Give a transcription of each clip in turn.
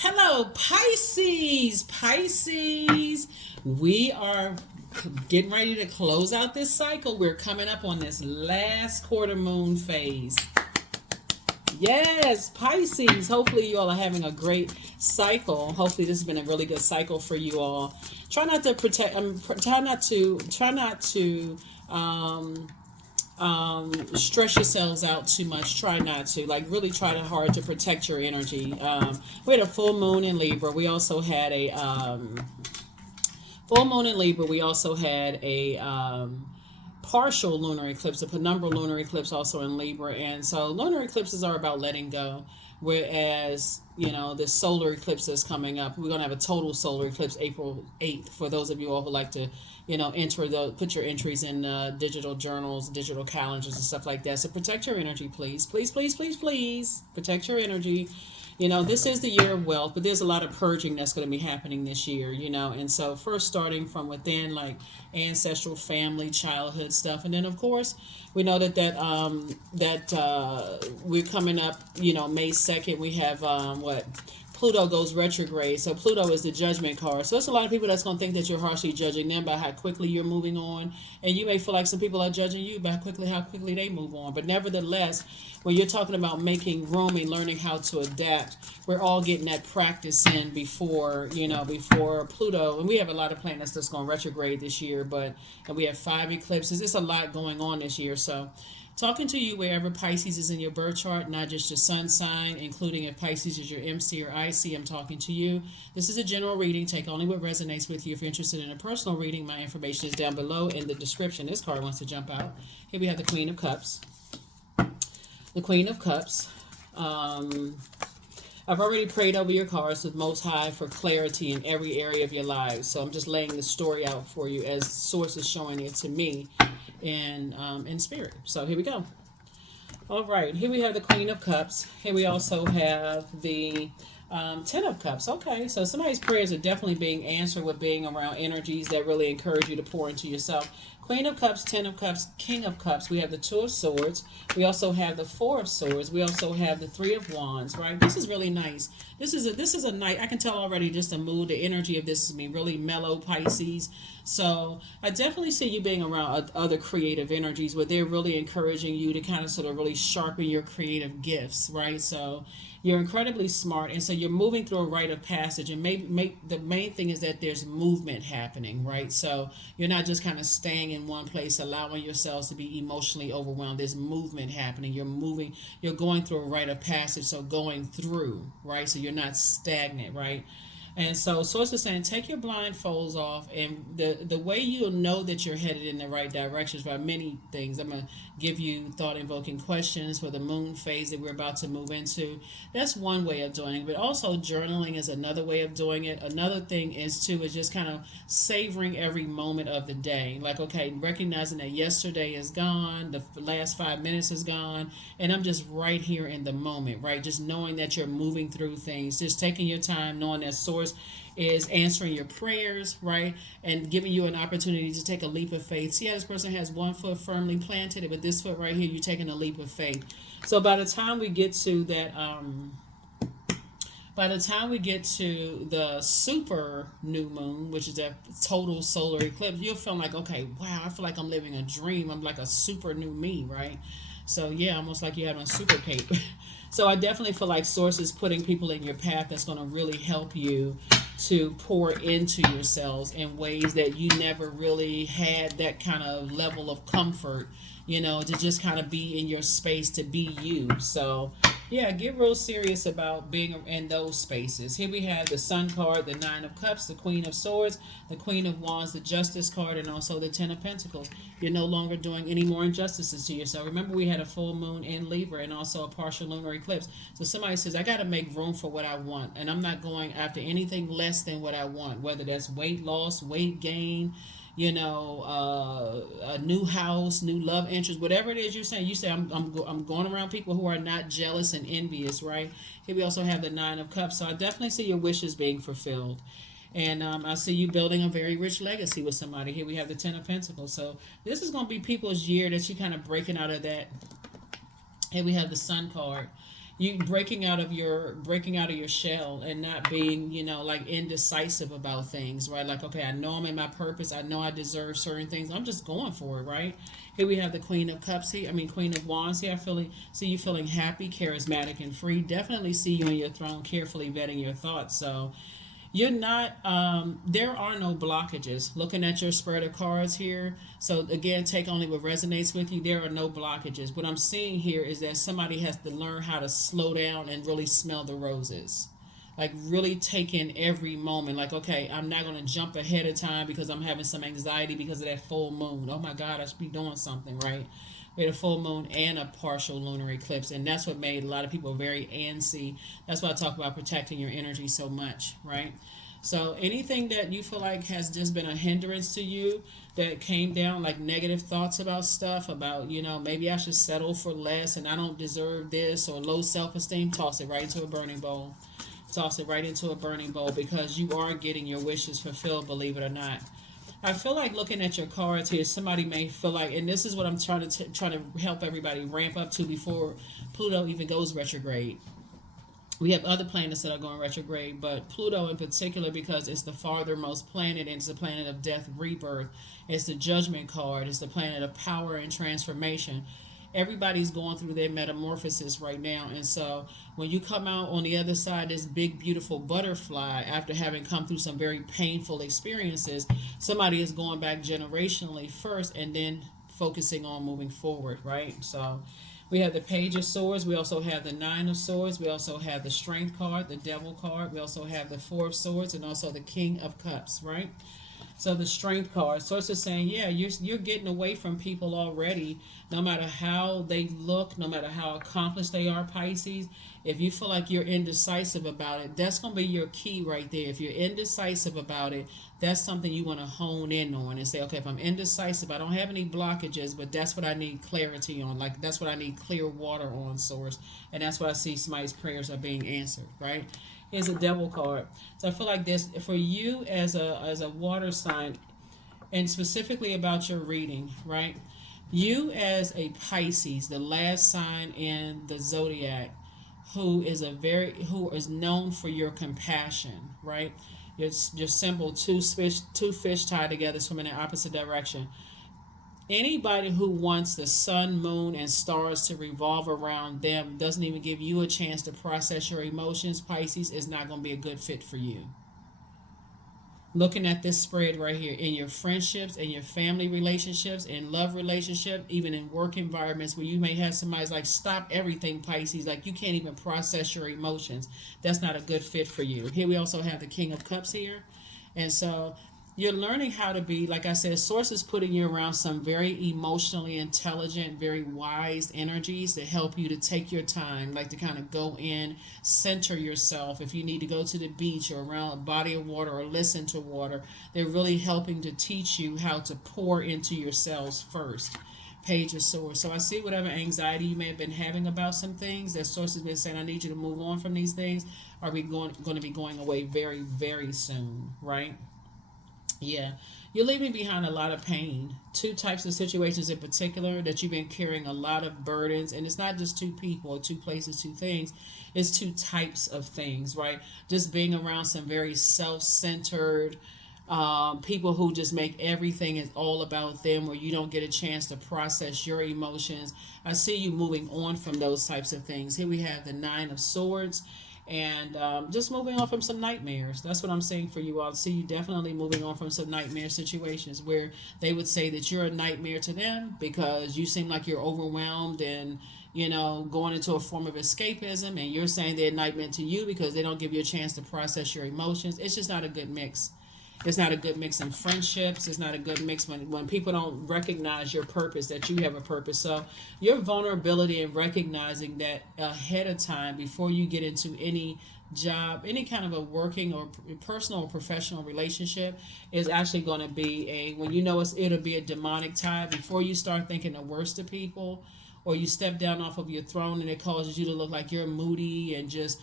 Hello, Pisces. Pisces. We are getting ready to close out this cycle. We're coming up on this last quarter moon phase. Yes, Pisces. Hopefully, you all are having a great cycle. Hopefully, this has been a really good cycle for you all. Try not to protect. Try not to. Stress yourselves out too much. Try not to. Like, really try hard to protect your energy. We had a full moon in Libra. We also had a full moon in Libra. We also had a partial lunar eclipse, a penumbral lunar eclipse also in Libra. And so lunar eclipses are about letting go. Whereas, the solar eclipse is coming up. We're going to have a total solar eclipse April 8th for those of you all who like to, put your entries in digital journals, digital calendars and stuff like that. So protect your energy, please. Please, please, please, please. Protect your energy. This is the year of wealth, but there's a lot of purging that's going to be happening this year, and so first starting from within, like ancestral, family, childhood stuff, and then of course we know that we're coming up, May 2nd. We have Pluto goes retrograde. So Pluto is the judgment card. So it's a lot of people that's going to think that you're harshly judging them by how quickly you're moving on. And you may feel like some people are judging you by how quickly they move on. But nevertheless, when you're talking about making room and learning how to adapt, we're all getting that practice in before Pluto. And we have a lot of planets that's going retrograde this year, and we have 5 eclipses. It's a lot going on this year. So talking to you wherever Pisces is in your birth chart, not just your sun sign, including if Pisces is your MC or IC, I'm talking to you. This is a general reading. Take only what resonates with you. If you're interested in a personal reading, my information is down below in the description. This card wants to jump out. Here we have the Queen of Cups. The Queen of Cups. I've already prayed over your cards with Most High for clarity in every area of your lives. So I'm just laying the story out for you as Source is showing it to me in spirit. So here we go. All right, here we have the Queen of Cups. Here we also have the Ten of Cups. Okay, so somebody's prayers are definitely being answered with being around energies that really encourage you to pour into yourself. Queen of Cups, Ten of Cups, King of Cups. We have the Two of Swords. We also have the Four of Swords. We also have the Three of Wands, right? This is really nice. This is a night. I can tell already just the mood, the energy of this is being really mellow, Pisces. So I definitely see you being around other creative energies where they're really encouraging you to kind of sort of really sharpen your creative gifts, right? So you're incredibly smart, and so you're moving through a rite of passage. And the main thing is that there's movement happening, right? So you're not just kind of staying in one place, allowing yourselves to be emotionally overwhelmed. There's movement happening. You're moving. You're going through a rite of passage. So going through, right? So you're not stagnant, right? And so Source is saying, take your blindfolds off, and the way you'll know that you're headed in the right direction is by many things. I'm going to give you thought-invoking questions for the moon phase that we're about to move into. That's one way of doing it, but also journaling is another way of doing it. Another thing is just kind of savoring every moment of the day. Like, okay, recognizing that yesterday is gone, the last 5 minutes is gone, and I'm just right here in the moment, right? Just knowing that you're moving through things, just taking your time, knowing that Source is answering your prayers, right? And giving you an opportunity to take a leap of faith. See how this person has one foot firmly planted, and with this foot right here, you're taking a leap of faith. So by the time we get to that, by the time we get to the super new moon, which is that total solar eclipse, you'll feel like, okay, wow, I feel like I'm living a dream. I'm like a super new me, right? So yeah, almost like you're having a super cape. So I definitely feel like Source is putting people in your path that's going to really help you to pour into yourselves in ways that you never really had that kind of level of comfort, to just kind of be in your space, to be you. So yeah, get real serious about being in those spaces. Here we have the Sun card, the Nine of Cups, the Queen of Swords, the Queen of Wands, the Justice card, and also the Ten of Pentacles. You're no longer doing any more injustices to yourself. Remember, we had a full moon in Libra and also a partial lunar eclipse. So somebody says, I got to make room for what I want, and I'm not going after anything less than what I want, whether that's weight loss, weight gain, a new house, new love interest, whatever it is you're saying. You say, I'm going around people who are not jealous and envious, right? Here we also have the Nine of Cups. So I definitely see your wishes being fulfilled. And I see you building a very rich legacy with somebody. Here we have the Ten of Pentacles. So this is going to be people's year that you kind of breaking out of that. Here we have the Sun card. you breaking out of your shell and not being, you know, like indecisive about things, right? Like, okay, I know I'm in my purpose, I know I deserve certain things, I'm just going for it, right? Here we have the Queen of Cups here, I mean Queen of Wands here. I see you feeling happy, charismatic, and free. Definitely see you on your throne, carefully vetting your thoughts. So you're not there are no blockages. Looking at your spread of cards here, so again, take only what resonates with you. There are no blockages. What I'm seeing here is that somebody has to learn how to slow down and really smell the roses, like really take in every moment. Like, okay, I'm not going to jump ahead of time because I'm having some anxiety because of that full moon. Oh my God, I should be doing something, right? We had a full moon and a partial lunar eclipse, and that's what made a lot of people very antsy. That's why I talk about protecting your energy so much, right? So anything that you feel like has just been a hindrance to you, that came down, like negative thoughts about stuff, about, you know, maybe I should settle for less and I don't deserve this, or low self-esteem, toss it right into a burning bowl. Toss it right into a burning bowl, because you are getting your wishes fulfilled, believe it or not. I feel like looking at your cards here, somebody may feel like, and this is what I'm trying to help everybody ramp up to before Pluto even goes retrograde. We have other planets that are going retrograde, but Pluto in particular, because it's the farthermost planet and it's the planet of death, rebirth. It's the judgment card. It's the planet of power and transformation. Everybody's going through their metamorphosis right now, and so when you come out on the other side, this big beautiful butterfly, after having come through some very painful experiences, somebody is going back generationally first and then focusing on moving forward, right? So we have the Page of Swords, we also have the Nine of Swords, we also have the Strength card, the Devil card, we also have the Four of Swords, and also the King of Cups, right? So the Strength card. So it's just saying, yeah, you're getting away from people already, no matter how they look, no matter how accomplished they are, Pisces. If you feel like you're indecisive about it, that's going to be your key right there. If you're indecisive about it, that's something you want to hone in on and say, okay, if I'm indecisive, I don't have any blockages, but that's what I need clarity on. Like, that's what I need clear water on, source. And that's why I see somebody's prayers are being answered, right? Here's a Devil card. So I feel like this for you as a water sign, and specifically about your reading, right? You as a Pisces, the last sign in the Zodiac, who is known for your compassion, right? Your symbol, two fish tied together, swimming in opposite direction. Anybody who wants the sun, moon, and stars to revolve around them, doesn't even give you a chance to process your emotions, Pisces, is not going to be a good fit for you. Looking at this spread right here, in your friendships, in your family relationships, in love relationship, even in work environments where you may have somebody's like, stop everything, Pisces, like you can't even process your emotions. That's not a good fit for you. Here we also have the King of Cups here. And so you're learning how to be, like I said, Source is putting you around some very emotionally intelligent, very wise energies that help you to take your time, like to kind of go in, center yourself. If you need to go to the beach or around a body of water or listen to water, they're really helping to teach you how to pour into yourselves first. Page of Swords. So I see whatever anxiety you may have been having about some things, that Source has been saying, I need you to move on from these things. Are we going to be going away very, very soon, right? Yeah, you're leaving behind a lot of pain. Two types of situations in particular that you've been carrying a lot of burdens, and it's not just two people, two places, two things. It's two types of things, right? Just being around some very self-centered people who just make everything is all about them, where you don't get a chance to process your emotions. I see you moving on from those types of things. Here we have the Nine of Swords. And just moving on from some nightmares. That's what I'm saying for you all. See you definitely moving on from some nightmare situations where they would say that you're a nightmare to them because you seem like you're overwhelmed and, you know, going into a form of escapism, and you're saying they're a nightmare to you because they don't give you a chance to process your emotions. It's just not a good mix. It's not a good mix in friendships. It's not a good mix when people don't recognize your purpose, that you have a purpose. So your vulnerability and recognizing that ahead of time before you get into any job, any kind of a working or personal or professional relationship, is actually going to be when you know it'll be a demonic tie. Before you start thinking the worst of people, or you step down off of your throne and it causes you to look like you're moody and just,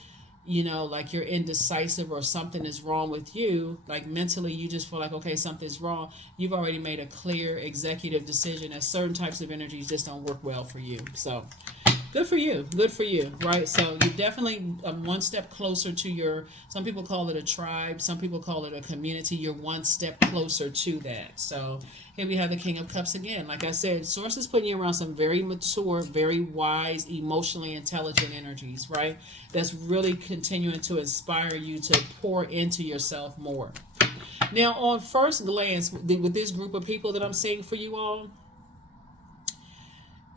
you know, like you're indecisive or something is wrong with you, like mentally you just feel like, okay, something's wrong. You've already made a clear executive decision that certain types of energies just don't work well for you. So Good for you. Good for you. Right. So you're definitely one step closer to your, some people call it a tribe. Some people call it a community. You're one step closer to that. So here we have the King of Cups again. Like I said, Source is putting you around some very mature, very wise, emotionally intelligent energies, right? That's really continuing to inspire you to pour into yourself more. Now, on first glance, with this group of people that I'm seeing for you all,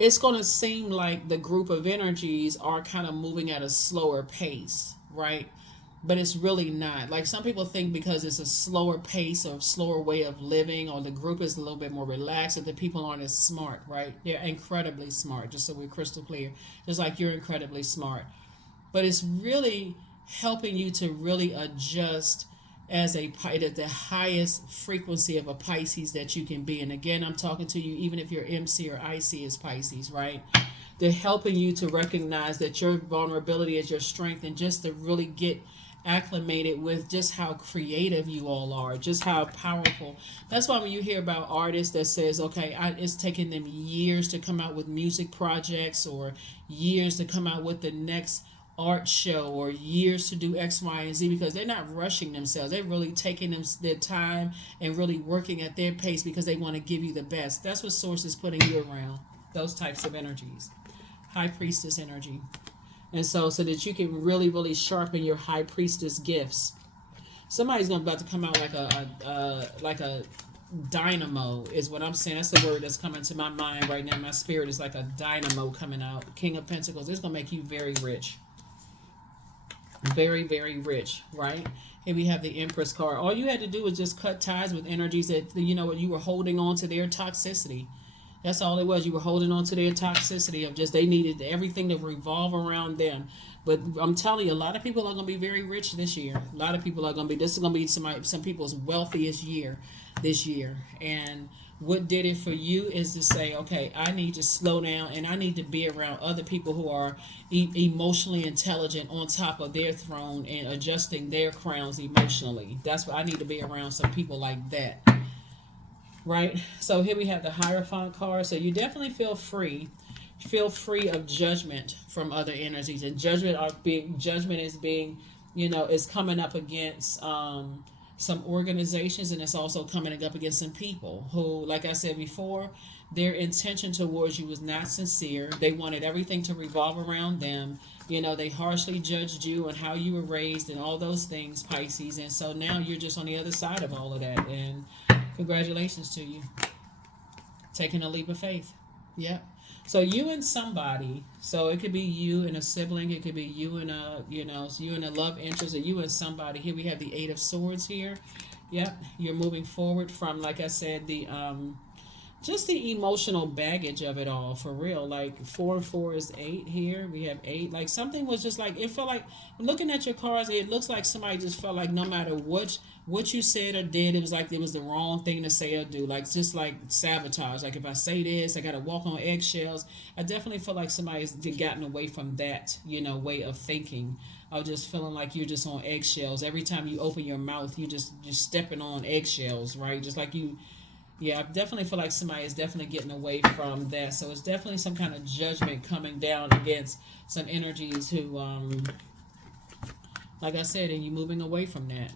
it's going to seem like the group of energies are kind of moving at a slower pace, right? But it's really not. Like some people think because it's a slower pace or slower way of living, or the group is a little bit more relaxed, that the people aren't as smart, right? They're incredibly smart, just so we're crystal clear. Just like you're incredibly smart. But it's really helping you to really adjust as at the highest frequency of a Pisces that you can be. And again, I'm talking to you even if your MC or IC is Pisces, right? They're helping you to recognize that your vulnerability is your strength, and just to really get acclimated with just how creative you all are, just how powerful. That's why when you hear about artists that says, okay, it's taking them years to come out with music projects, or years to come out with the next art show, or years to do X, Y, and Z, because they're not rushing themselves. They're really taking their time and really working at their pace because they want to give you the best. That's what Source is putting you around, those types of energies. High Priestess energy. And so that you can really, really sharpen your High Priestess gifts. Somebody's about to come out like a dynamo is what I'm saying. That's the word that's coming to my mind right now. My spirit is like a dynamo coming out. King of Pentacles. It's going to make you very rich. Very, very rich, right? Here we have the Empress card. All you had to do was just cut ties with energies that, you were holding on to their toxicity. That's all it was. You were holding on to their toxicity of just, they needed everything to revolve around them. But I'm telling you, a lot of people are going to be very rich this year. A lot of people are going to be, this is going to be some people's wealthiest year this year. And what did it for you is to say, okay, I need to slow down, and I need to be around other people who are emotionally intelligent, on top of their throne and adjusting their crowns emotionally. That's what I need to be around, some people like that. Right? So here we have the Hierophant card. So you definitely feel free. Feel free of judgment from other energies. And judgment is being, is coming up against some organizations, and it's also coming up against some people who, like I said before, their intention towards you was not sincere. They wanted everything to revolve around them. They harshly judged you and how you were raised and all those things, Pisces. And so now you're just on the other side of all of that. And congratulations to you. Taking a leap of faith. Yep. So you and somebody, so it could be you and a sibling, it could be you and you and a love interest, or you and somebody. Here we have the Eight of Swords here. Yep. You're moving forward from, like I said, just the emotional baggage of it all, for real. Like 4 and 4 is 8 here. We have 8. Like something was just like, it felt like, looking at your cards, it looks like somebody just felt like no matter what you said or did, it was like it was the wrong thing to say or do. Like just like sabotage. Like if I say this, I got to walk on eggshells. I definitely feel like somebody's gotten away from that, way of thinking. Of just feeling like you're just on eggshells. Every time you open your mouth, you're stepping on eggshells, right? Just like you. Yeah, I definitely feel like somebody is definitely getting away from that. So it's definitely some kind of judgment coming down against some energies who, like I said, and you moving away from that.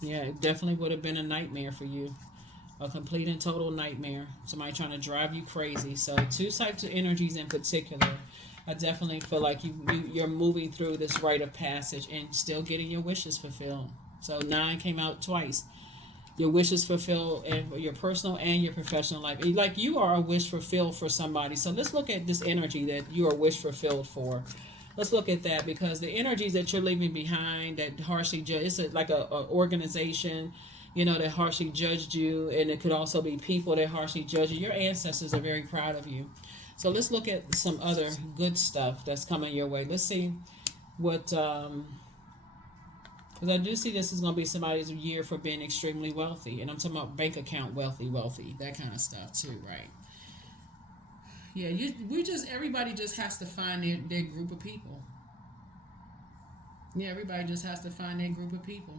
Yeah, it definitely would have been a nightmare for you. A complete and total nightmare. Somebody trying to drive you crazy. So 2 types of energies in particular. I definitely feel like you're moving through this rite of passage and still getting your wishes fulfilled. So 9 came out twice. Your wishes fulfilled in your personal and your professional life. Like you are a wish fulfilled for somebody. So let's look at this energy that you are wish fulfilled for. Let's look at that, because the energies that you're leaving behind that harshly judge, it's like a organization, that harshly judged you, and it could also be people that harshly judge you. Your ancestors are very proud of you. So let's look at some other good stuff that's coming your way. Let's see what... because I do see this is going to be somebody's year for being extremely wealthy. And I'm talking about bank account wealthy, that kind of stuff too, right? Yeah, everybody just has to find their group of people. Yeah, everybody just has to find their group of people.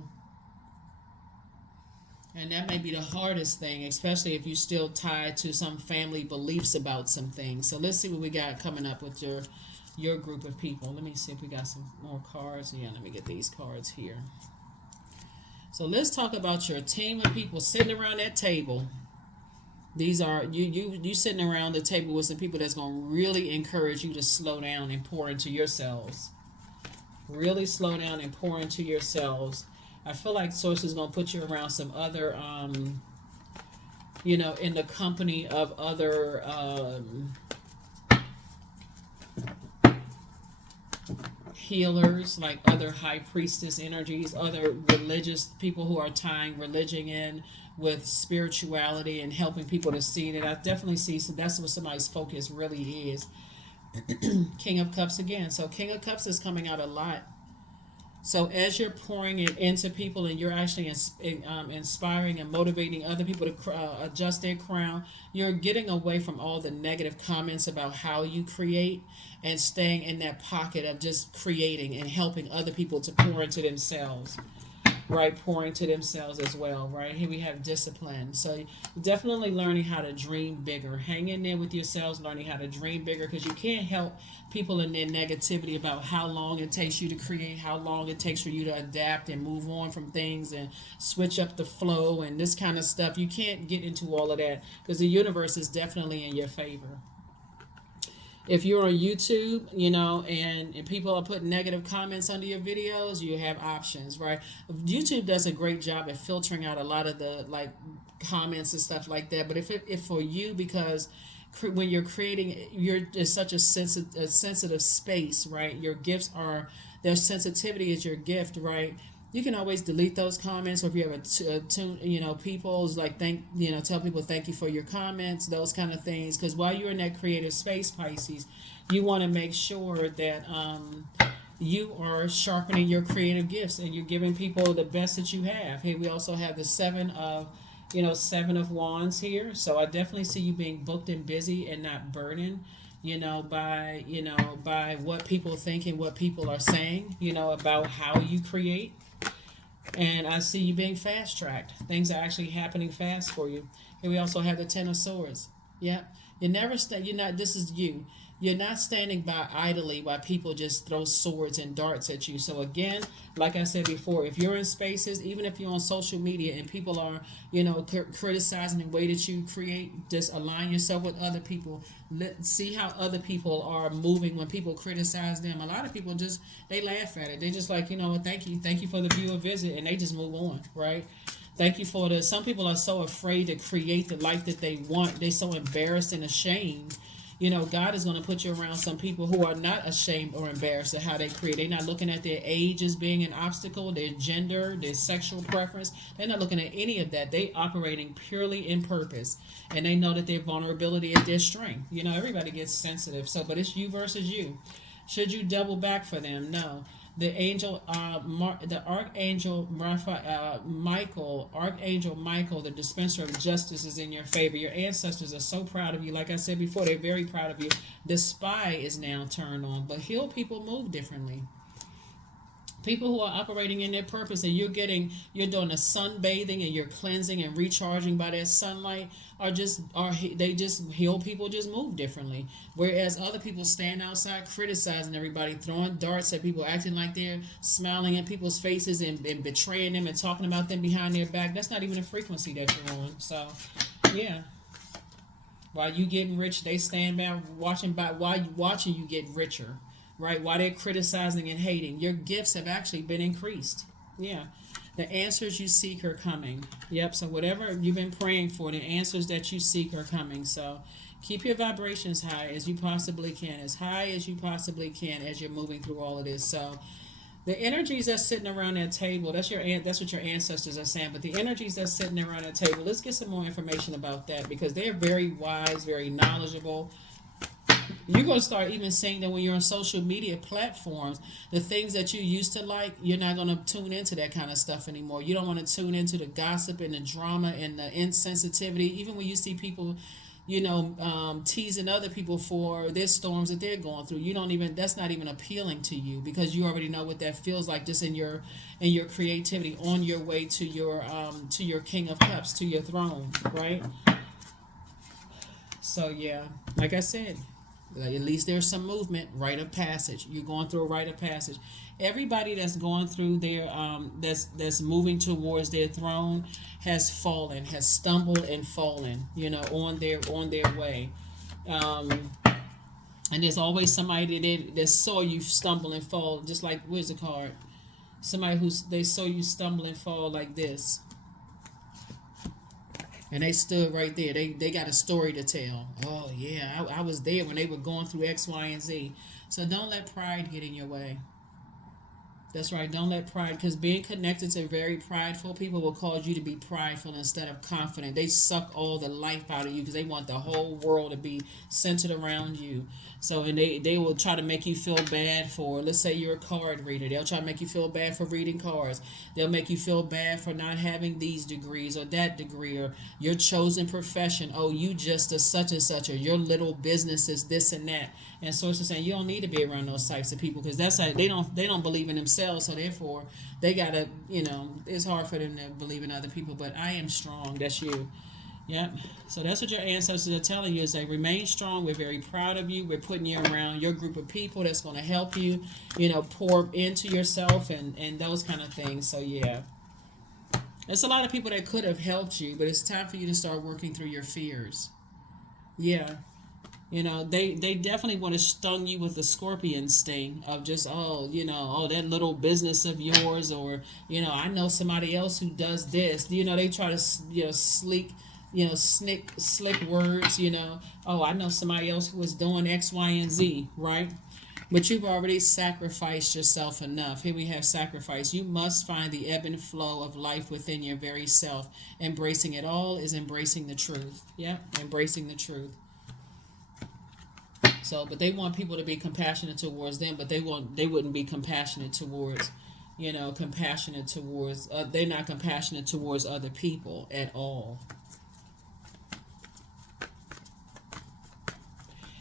And that may be the hardest thing, especially if you're still tied to some family beliefs about some things. So let's see what we got coming up with your your group of people. Let me see if we got some more cards. Yeah, let me get these cards here. So let's talk about your team of people sitting around that table. These are you sitting around the table with some people that's going to really encourage you to slow down and pour into yourselves. Really slow down and pour into yourselves. I feel like Source is going to put you around some other, in the company of other healers, like other high priestess energies, other religious people who are tying religion in with spirituality and helping people to see it. I definitely see that's what somebody's focus really is. King of Cups again. So King of Cups is coming out a lot. So as you're pouring it into people and you're actually inspiring and motivating other people to adjust their crown, you're getting away from all the negative comments about how you create and staying in that pocket of just creating and helping other people to pour into themselves. Right, pouring to themselves as well, right? Here we have discipline. So definitely learning how to dream bigger. Hang in there with yourselves, learning how to dream bigger, because you can't help people in their negativity about how long it takes you to create, how long it takes for you to adapt and move on from things and switch up the flow and this kind of stuff. You can't get into all of that because the universe is definitely in your favor. If you're on YouTube, and people are putting negative comments under your videos, you have options, right? YouTube does a great job at filtering out a lot of the comments and stuff like that. But if for you, because when you're creating, there's such a sensitive space, right? Your gifts are, their sensitivity is your gift, right? You can always delete those comments, or if you have people's tell people thank you for your comments, those kind of things. Because while you're in that creative space, Pisces, you want to make sure that you are sharpening your creative gifts and you're giving people the best that you have. Here we also have the Seven of Wands here. So I definitely see you being booked and busy and not burdened, by what people think and what people are saying, about how you create. And I see you being fast tracked. Things are actually happening fast for you. Here we also have the Ten of Swords. Yep. This is you. You're not standing by idly while people just throw swords and darts at you. So again, like I said before, if you're in spaces, even if you're on social media and people are, criticizing the way that you create, just align yourself with other people. See how other people are moving when people criticize them. A lot of people they laugh at it. They just thank you for the viewer visit, and they just move on, right? Thank you for some people are so afraid to create the life that they want. They're so embarrassed and ashamed. God is going to put you around some people who are not ashamed or embarrassed at how they create. They're not looking at their age as being an obstacle, their gender, their sexual preference. They're not looking at any of that. They operating purely in purpose. And they know that their vulnerability is their strength. Everybody gets sensitive. But it's you versus you. Should you double back for them? No. The Archangel Michael, the dispenser of justice, is in your favor. Your ancestors are so proud of you. Like I said before, they're very proud of you. The spy is now turned on, but heal people move differently. People who are operating in their purpose, and you're doing the sunbathing and you're cleansing and recharging by that sunlight, they just heal people, just move differently. Whereas other people stand outside criticizing everybody, throwing darts at people, acting like they're smiling in people's faces and betraying them and talking about them behind their back. That's not even a frequency that you're on. So, yeah. While you getting rich, they stand back while you watching you get richer. Right, while they're criticizing and hating, your gifts have actually been increased. Yeah, the answers you seek are coming. Yep, so whatever you've been praying for, the answers that you seek are coming. So keep your vibrations high as you possibly can, as high as you possibly can as you're moving through all of this. So the energies that's sitting around that table, that's what your ancestors are saying. But the energies that's sitting around that table, let's get some more information about that, because they're very wise, very knowledgeable. You're going to start even seeing that when you're on social media platforms, the things that you used to like, you're not going to tune into that kind of stuff anymore. You don't want to tune into the gossip and the drama and the insensitivity. Even when you see people, teasing other people for their storms that they're going through, that's not even appealing to you, because you already know what that feels like, just in your creativity on your way to your King of Cups, to your throne, right? So yeah, like I said, Like, at least there's some movement, rite of passage. You're going through a rite of passage. Everybody that's going through their that's moving towards their throne has fallen, has stumbled and fallen, on their way. Um, and there's always somebody that saw you stumble and fall, just like, where's the card? Somebody they saw you stumble and fall like this, and they stood right there. They got a story to tell. Oh yeah, I was there when they were going through X, Y, and Z. So don't let pride get in your way. That's right. Don't let pride, because being connected to very prideful people will cause you to be prideful instead of confident. They suck all the life out of you because they want the whole world to be centered around you. So, and they will try to make you feel bad for, let's say you're a card reader. They'll try to make you feel bad for reading cards. They'll make you feel bad for not having these degrees or that degree or your chosen profession. Oh, you just a such and such, or your little business is this and that. And sources saying you don't need to be around those types of people, because that's how they don't believe in themselves. So therefore, they gotta, it's hard for them to believe in other people. But I am strong. That's you. Yep. So that's what your ancestors are telling you, is they remain strong. We're very proud of you. We're putting you around your group of people that's going to help you, pour into yourself and those kind of things. So yeah, there's a lot of people that could have helped you, but it's time for you to start working through your fears. Yeah. They definitely want to stung you with the scorpion sting of just, that little business of yours, or, I know somebody else who does this. They try to, slick words, oh, I know somebody else who is doing X, Y, and Z, right? But you've already sacrificed yourself enough. Here we have sacrifice. You must find the ebb and flow of life within your very self. Embracing it all is embracing the truth. Yeah, embracing the truth. So, but they want people to be compassionate towards them, but they wouldn't be compassionate towards, they're not compassionate towards other people at all.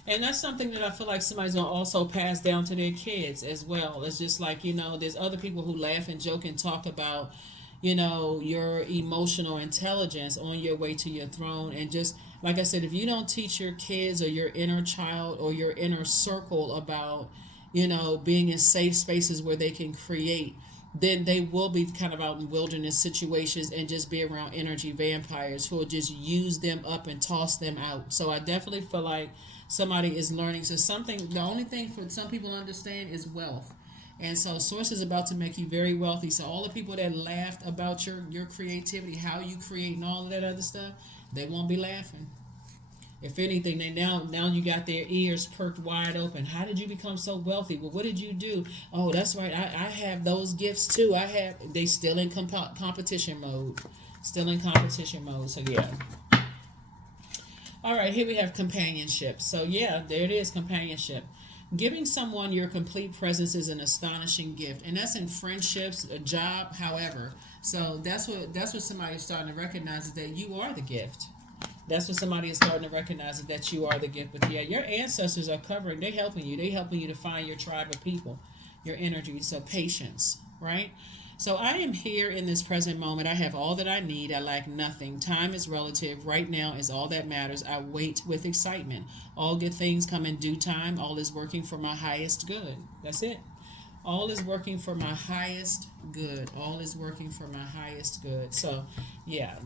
And that's something that I feel like somebody's going to also pass down to their kids as well. It's just like, there's other people who laugh and joke and talk about, your emotional intelligence on your way to your throne. And just, like I said, if you don't teach your kids or your inner child or your inner circle about, being in safe spaces where they can create, then they will be kind of out in wilderness situations and just be around energy vampires who will just use them up and toss them out. So I definitely feel like somebody is learning. So the only thing for some people to understand is wealth. And so Source is about to make you very wealthy. So all the people that laughed about your creativity, how you create and all of that other stuff, they won't be laughing. If anything, they now you got their ears perked wide open. How did you become so wealthy? Well, what did you do? Oh, that's right. I have those gifts too. They still in competition mode. Still in competition mode. So yeah. All right, here we have companionship. So yeah, there it is, companionship. Giving someone your complete presence is an astonishing gift, and that's in friendships, a job, however. So that's what somebody is starting to recognize, is that you are the gift. That's what somebody is starting to recognize, is that you are the gift. But yeah, your ancestors are covering. They're helping you. They're helping you to find your tribe of people, your energy. So patience, right? So I am here in this present moment. I have all that I need. I lack nothing. Time is relative. Right now is all that matters. I wait with excitement. All good things come in due time. All is working for my highest good. That's it. All is working for my highest good. All is working for my highest good. So, yeah.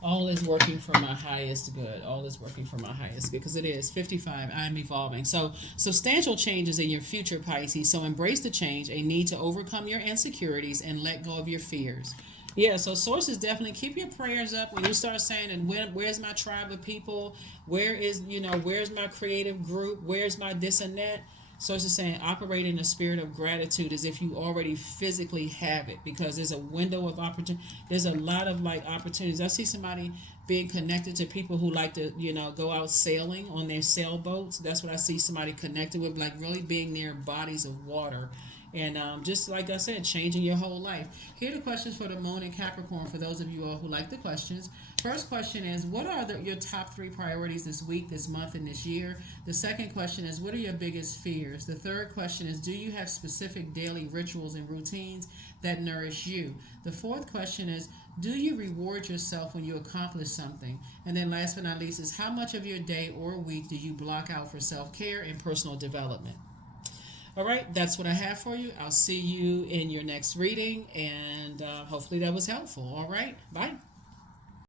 All is working for my highest good. All is working for my highest good. Because it is 55. I'm evolving. So substantial changes in your future, Pisces. So embrace the change, a need to overcome your insecurities and let go of your fears. Yeah, so sources, definitely keep your prayers up when you start saying, and where's my tribe of people? Where's my creative group? Where's my this and that? Sources saying operate in a spirit of gratitude as if you already physically have it, because there's a window of opportunity. There's a lot of opportunities. I see somebody being connected to people who like to, go out sailing on their sailboats. That's what I see somebody connected with, really being near bodies of water And just like I said, changing your whole life. Here are the questions for the moon and Capricorn for those of you all who like the questions. First question is, what are your top 3 priorities this week, this month, and this year? The second question is, what are your biggest fears? The third question is, do you have specific daily rituals and routines that nourish you? The fourth question is, do you reward yourself when you accomplish something? And then last but not least is, how much of your day or week do you block out for self-care and personal development? All right, that's what I have for you. I'll see you in your next reading, and hopefully that was helpful. All right, bye.